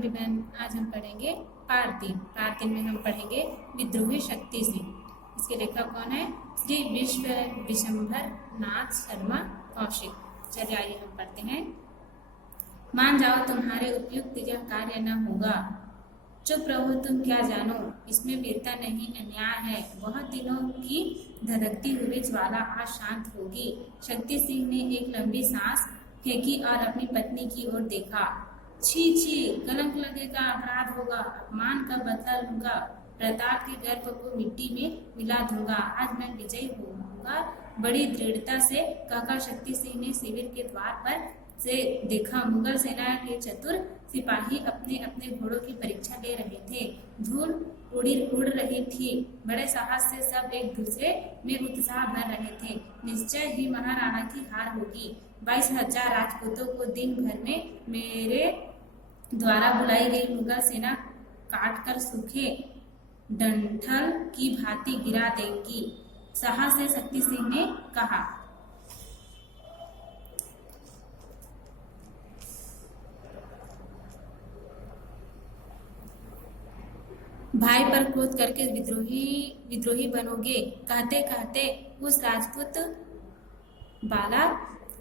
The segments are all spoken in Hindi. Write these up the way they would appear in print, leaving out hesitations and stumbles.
एवरीवन, आज हम पढ़ेंगे पार्ट 3 में हम पढ़ेंगे विद्रोही शक्ति सिंह। इसके लेखक कौन है? श्री विशंभर नाथ शर्मा कौशिक। चलिए आइए हम पढ़ते हैं। मान जाओ तुम्हारे उपयुक्त यह कार्य न होगा। चुप रहो, तुम क्या जानो, इसमें वीरता नहीं अन्याय है। बहुत दिनों की धधकती हुई ज्वाला आज शांत होगी। शक्ति सिंह ने एक लंबी सांस फेंकी और अपनी पत्नी की ओर देखा। छी छी, कलंक लगेगा, अपराध होगा, अपमान का बदला लूंगा, प्रताप के गर्भ को मिट्टी में मिला दूंगा, आज मैं विजयी होऊंगा, बड़ी दृढ़ता से कहकर शक्ति सिंह ने शिविर के द्वार पर से देखा। मुगल सेना के चतुर सिपाही अपने अपने घोड़ों की परीक्षा ले रहे थे। धूल उड़ रही थी। बड़े साहस से सब एक दूसरे में उत्साह भर रहे थे। निश्चय ही महाराणा की हार होगी। 22,000 राजपूतों को दिन भर में मेरे द्वारा बुलाई गई मुगल सेना काट कर सूखे डंठल की भांति गिरा देंगी, साहस से शक्ति सिंह ने कहा। भाई पर क्रोध करके विद्रोही बनोगे, कहते कहते उस राजपूत बाला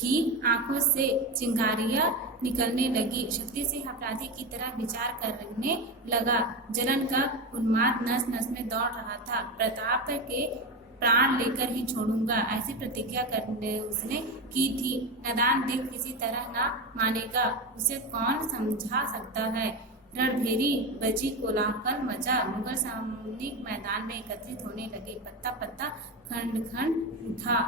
की आंखों से चिंगारियां निकलने लगी। शक्ति सिंह अपराधी की तरह विचार करने लगा। जलन का उन्माद नस नस में दौड़ रहा था। प्रताप के प्राण लेकर ही छोड़ूंगा, ऐसी प्रतिज्ञा करने उसने की थी। नादान देव किसी तरह ना मानेगा, उसे कौन समझा सकता है। रणभेरी बजी, कोलाहल मचा। मुगल सैनिक मैदान में एकत्रित होने लगे। पत्ता पत्ता खंड खंड उठा।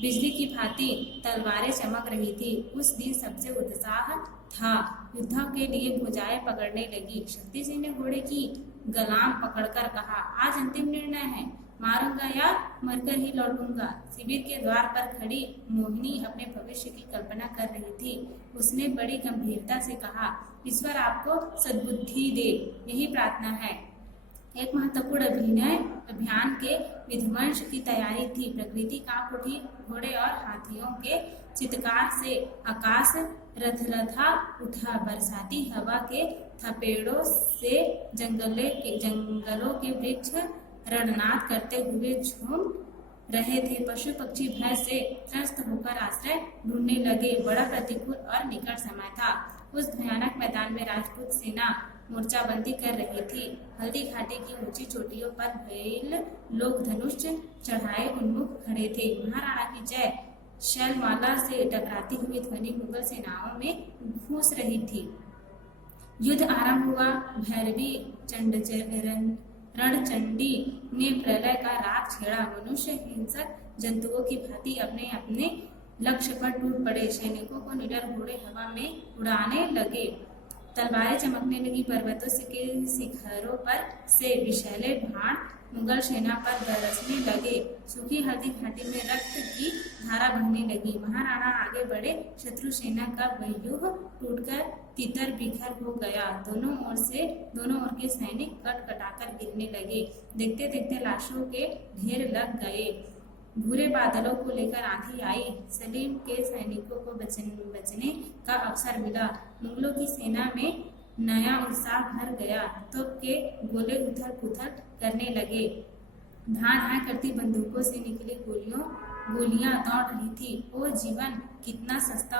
बिजली की भांति तलवारें चमक रही थी। उस दिन सबसे उत्साह था। युद्ध के लिए भुजाएं पकड़ने लगी। शक्ति सिंह ने घोड़े की गलाम पकड़कर कहा, आज अंतिम निर्णय है, मारूंगा या मरकर ही लौटूंगा। शिविर के द्वार पर खड़ी मोहिनी अपने भविष्य की कल्पना कर रही थी। उसने बड़ी गंभीरता से कहा, ईश्वर आपको सद्बुद्धि दे, यही प्रार्थना है। एक महत्वपूर्ण अभियान के विध्वंस की तैयारी थी। प्रकृति कांप उठी। घोड़े और हाथियों के चित्कार से आकाश रथरथा उठा। बरसाती हवा के थपेड़ों से जंगलों के वृक्ष रणनाद करते हुए झूम रहे थे। पशु पक्षी भय से त्रस्त होकर आश्रय ढूंढने लगे। बड़ा प्रतिकूल और निकट समय था। उस भयानक मैदान में राजपूत सेना मोर्चाबंदी कर रही थी। हल्दी घाटी की ऊंची चोटियों पर भैल लोग धनुष चढ़ाए उन्मुख खड़े थे। महाराणा की जय शैलमाला से टकराती हुई ध्वनि मुगल सेनाओं में गूंज रही थी। युद्ध आरंभ हुआ। भैरवी रणचंडी ने प्रलय का राग छेड़ा। मनुष्य हिंसक जंतुओं की भांति अपने अपने लक्ष्य पर टूट पड़े। सैनिकों को निडर घोड़े हवा में उड़ाने लगे। तलवारें चमकने लगी। पर्वतों के शिखरों पर से विषैले बाण मुगल सेना पर बरसने लगे। सूखी हल्दी घाटी में रक्त की धारा बहने लगी। महाराणा आगे बढ़े। शत्रु सेना का व्यूह टूटकर तितर बिखर हो गया। दोनों ओर के सैनिक कटकटाकर गिरने लगे। देखते देखते लाशों के ढेर लग गए। भूरे बादलों को लेकर आंधी आई। सलीम के सैनिकों को बचने का अवसर मिला। मुगलों की सेना में नया उत्साह भर गया। तोप के गोले उथल पुथल करने लगे। धां धां करती बंदूकों से निकली गोलियां दौड़ रही थी। ओ जीवन कितना सस्ता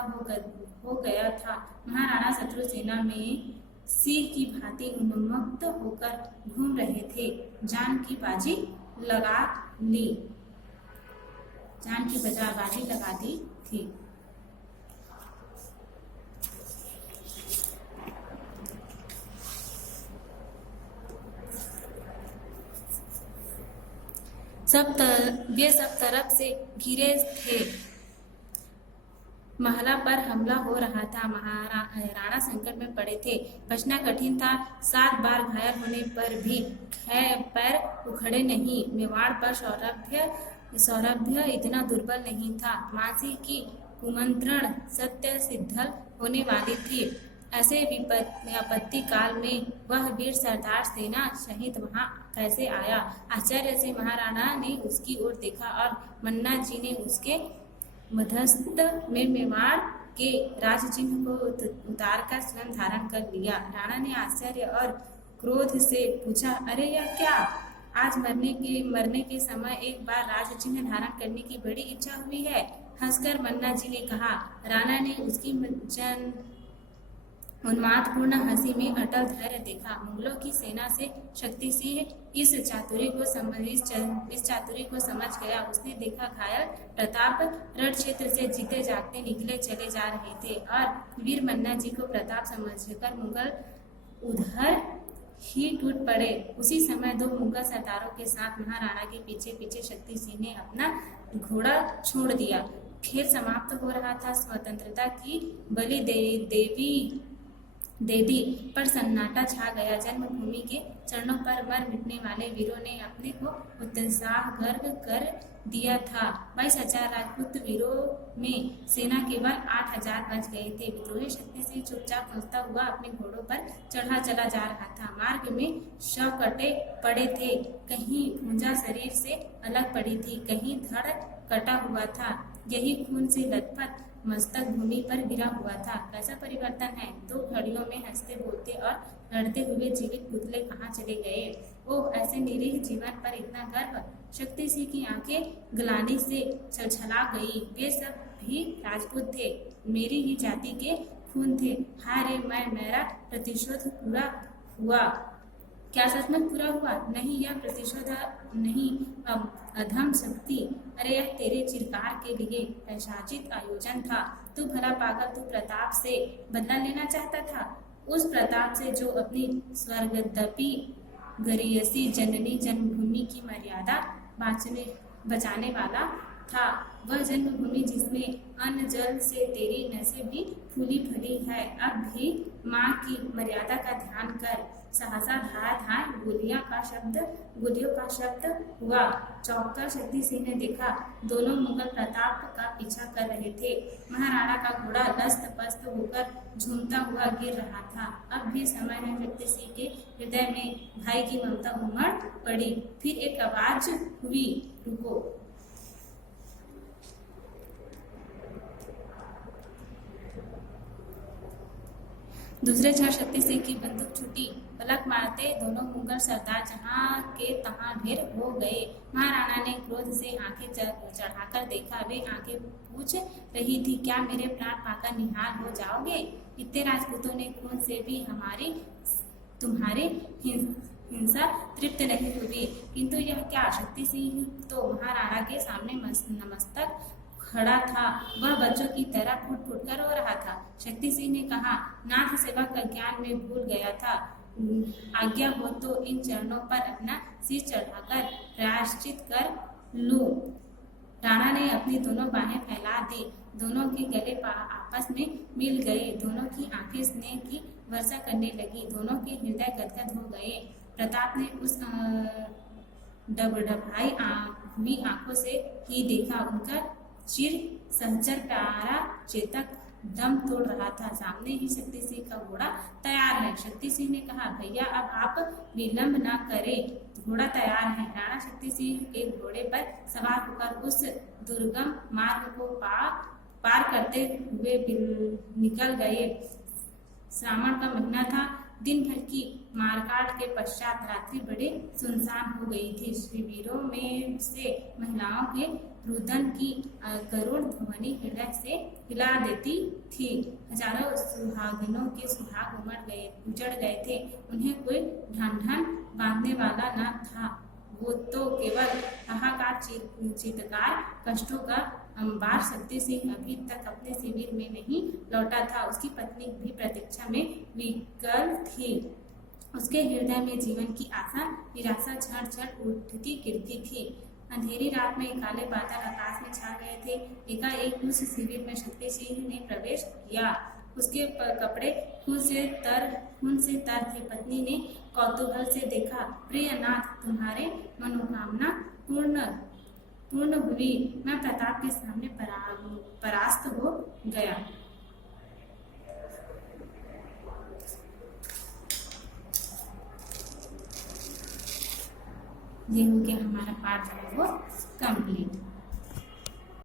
हो गया था। महाराणा शत्रु सेना में सिंह की भांति उन्मत्त होकर घूम रहे थे। जान की बाजी लगा दी थी। वे सब तरफ से घिरे थे। महला पर हमला हो रहा था। राणा संकट में पड़े थे। बचना कठिन था। 7 बार घायल होने पर भी पैर उखड़े नहीं। मेवाड़ पर सौरभ्य इतना दुर्बल नहीं था। मानसी की कुमंत्रण सत्य सिद्ध होने वाली थी। ऐसे आपत्ति काल में वह वीर सरदार सेना सहित वहां कैसे आया? आश्चर्य से महाराणा ने उसकी ओर देखा और मन्ना जी ने उसके मध्यस्थ में मेवाड़ के राज चिन्ह को उतार कर स्वयं धारण कर लिया। राणा ने आश्चर्य और क्रोध से पूछा, अरे यह क्या? आज मरने के समय एक बार राज चिन्ह धारण करने की बड़ी इच्छा हुई है। हंसकर मन्ना जी ने कहा। राणा ने उसकी उन्मादपूर्ण हंसी में अटल धैर्य देखा। मुगलों की सेना से शक्ति सिंह इस चातुरी को समझ गया। उसने देखा घायल प्रताप रण क्षेत्र से जीते जागते निकले चले जा रहे थे और वीर मन्ना जी को प्रताप समझकर मुगल उधर ही टूट पड़े। उसी समय दो मुगल सरदारों के साथ महाराणा के पीछे पीछे शक्ति सिंह ने अपना घोड़ा छोड़ दिया। खेल समाप्त हो रहा था। स्वतंत्रता की बलि दे दी पर सन्नाटा छा गया। जन्मभूमि के चरणों पर मर मिटने वाले वीरों ने अपने को उत्साह गर्व कर दिया था। 22,000 राजपूत वीरों में सेना केवल 8,000 बच गए थे। विद्रोही शक्ति सिंह चुपचाप हंसता हुआ अपने घोड़ों पर चढ़ा चला जा रहा था। मार्ग में शव कटे पड़े थे। कहीं भुजा शरीर से अलग पड़ी थी, कहीं धड़ कटा हुआ था। यही खून से लथपथ मस्तक भूमि पर गिरा हुआ था। कैसा परिवर्तन है! 2 घड़ियों में हंसते बोलते और लड़ते हुए जीवित पुतले कहाँ चले गए? ओह, ऐसे निरीह जीवन पर इतना गर्व! शक्ति सिंह की आंखें ग्लानि से छलछला गई। वे सब भी राजपूत थे, मेरी ही जाति के खून थे। हाय रे, मेरा प्रतिशोध पूरा हुआ। क्या सच में पूरा हुआ? नहीं, यह प्रतिशोध नहीं, अब अधम शक्ति। अरे, यह तेरे चिरकार के लिए पैशाचिक आयोजन था। तू भला पागल, तू प्रताप से बदला लेना चाहता था। उस प्रताप से जो अपनी स्वर्गदपी गरियसी जननी जन्मभूमि की मर्यादा बचाने वाला था। वह जन्मभूमि जिसमें अन्न जल से तेरी नसें भी फूली फली है। अब भी माँ की मर्यादा का ध्यान कर। सहसा धाय गोलियों का शब्द हुआ। चौंककर शक्ति सिंह ने देखा, दोनों मुगल प्रताप का पीछा कर रहे थे। महाराणा का घोड़ा लस्त पस्त होकर झूमता हुआ गिर रहा था। अब भी समय है। शक्ति सिंह के हृदय में भाई की ममता उमड़ पड़ी। फिर एक आवाज हुई, रुको। दूसरे क्षण शक्ति सिंह की बंदूक छूटी। पलक मारते दोनों मुगल सरदार जहां के तहां ढेर हो गए। महाराणा ने क्रोध से आंखें चढ़ाकर देखा। वे आंखें पूछ रही थी, क्या मेरे प्राण पाकर निहाल हो जाओगे? इतने राजपूतों ने खून से भी तुम्हारी हिंसा तृप्त नहीं हुई, किंतु यह क्या? शक्ति सिंह तो महाराणा के सामने नमस्तक खड़ा था। वह बच्चों की तरह फुट फुट कर रो रहा था। शक्ति सिंह ने कहा, नाथ सेवा का ज्ञान में भूल गया था। आज्ञा हो तो इन चरणों पर अपना सिर चढ़ाकर प्रायश्चित कर लूं। राणा ने अपनी दोनों बाहें फैला दी। दोनों के गले आपस में मिल गए। दोनों की आंखें स्नेह की वर्षा करने लगी। दोनों के हृदय गदगद हो गए। प्रताप ने उस डबडबाई हुई आंखों से ही देखा। उनका चिर सहचर प्यारा चेतक दम तोड़ रहा था। सामने ही शक्ति सिंह का घोड़ा तैयार है। शक्ति सिंह ने कहा, भैया अब आप विलंब न करें, घोड़ा तैयार है। राणा शक्ति सिंह के घोड़े पर सवार होकर उस दुर्गम मार्ग को पार करते हुए निकल गए। श्रावण का महीना था। दिन भर की मारकाट के पश्चात रात्रि बड़े सुनसान हो गई थी। शिविरों में से महिलाओं के रुदन की करुण ध्वनि हृदय से हिला देती थी। हजारों सुहागिनों के सुहाग उजड़ गए थे। उन्हें कोई ढांढन बांधने वाला न था। वो तो केवल हाहाकार चित्कार कष्टों का अंबार। शक्ति सिंह अभी तक अपने शिविर में नहीं लौटा था। उसकी पत्नी भी प्रतीक्षा में विकल थी। उसके हृदय में जीवन की आशा निराशा क्षण क्षण उठती गिरती थी। अंधेरी रात में काले बादल आकाश में छा गए थे। एकाएक उस शिविर में शक्ति सिंह ने प्रवेश किया। उसके कपड़े खून से तर थे। पत्नी ने कौतूहल से देखा, प्रिय नाथ, तुम्हारे मनोकामना पूर्ण हुई। मैं प्रताप के सामने परास्त हो गया। ये हो गया हमारा पाठ जो है वो कंप्लीट।